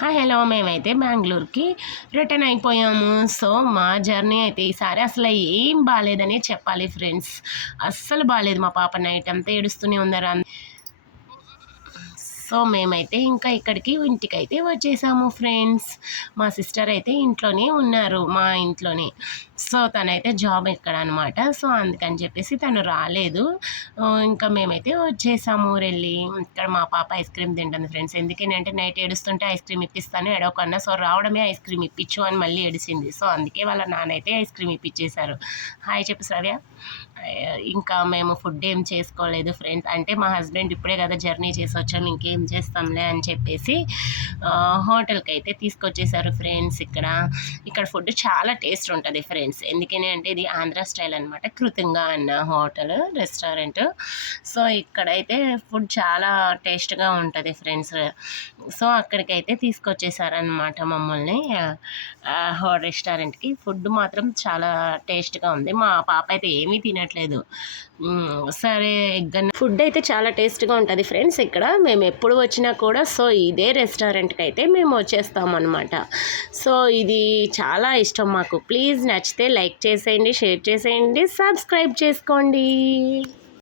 Hi hello మేమైతే బెంగళూరుకి return అయిపోయాము. సో మా జర్నీ అయితే ఈసారి అసలు ఏం బాలేదనే చెప్పాలి ఫ్రెండ్స్. అస్సలు బాలేదు. మా పాప నైట్ అంతా ఏడుస్తూనే ఉన్నారు. సో మేమైతే ఇంకా ఇంటికైతే వచ్చేసాము ఫ్రెండ్స్. మా సిస్టర్ అయితే ఇంట్లోనే ఉన్నారు, మా ఇంట్లోనే. సో తనైతే జాబ్ ఇక్కడ అనమాట. సో అందుకని చెప్పేసి తను రాలేదు. ఇంకా మేమైతే వచ్చేసాము ఊరెళ్ళి. ఇక్కడ మా పాప ఐస్ క్రీమ్ తింటుంది ఫ్రెండ్స్. ఎందుకేనంటే నైట్ ఏడుస్తుంటే ఐస్ క్రీమ్ ఇప్పిస్తాను ఎడవకన్నా, సో రావడమే ఐస్ క్రీమ్ ఇప్పించు అని మళ్ళీ ఏడిసింది. సో అందుకే వాళ్ళ నాన్న అయితే ఐస్ క్రీమ్ ఇప్పించేశారు. హాయ్ చెప్పు శ్రవ్య. ఇంకా మేము ఫుడ్ ఏం చేసుకోలేదు ఫ్రెండ్స్. అంటే మా హస్బెండ్ ఇప్పుడే కదా జర్నీ చేసి వచ్చాము, ఇంకేం చేస్తాంలే అని చెప్పేసి హోటల్కి అయితే తీసుకొచ్చేసారు ఫ్రెండ్స్. ఇక్కడ ఫుడ్ చాలా టేస్ట్ ఉంటుంది ఫ్రెండ్స్. ఎందుకని అంటే ఇది ఆంధ్ర స్టైల్ అనమాట, కృతంగా అన్న హోటల్ రెస్టారెంట్. సో ఇక్కడైతే ఫుడ్ చాలా టేస్ట్గా ఉంటుంది ఫ్రెండ్స్. సో అక్కడికైతే తీసుకొచ్చేసారనమాట మమ్మల్ని రెస్టారెంట్కి. ఫుడ్ మాత్రం చాలా టేస్ట్గా ఉంది. మా పాప అయితే ఏమీ తినట్లేదు. సరే ఫుడ్ అయితే చాలా టేస్ట్గా ఉంటుంది ఫ్రెండ్స్. ఇక్కడ మేము ఎప్పుడు వచ్చినా కూడా సో ఇదే రెస్టారెంట్కి అయితే మేము వచ్చేస్తాం అనమాట. సో ఇది చాలా ఇష్టం మాకు. ప్లీజ్ నచ్చితే లైక్ చేసేయండి, షేర్ చేసేయండి, సబ్స్క్రైబ్ చేసుకోండి.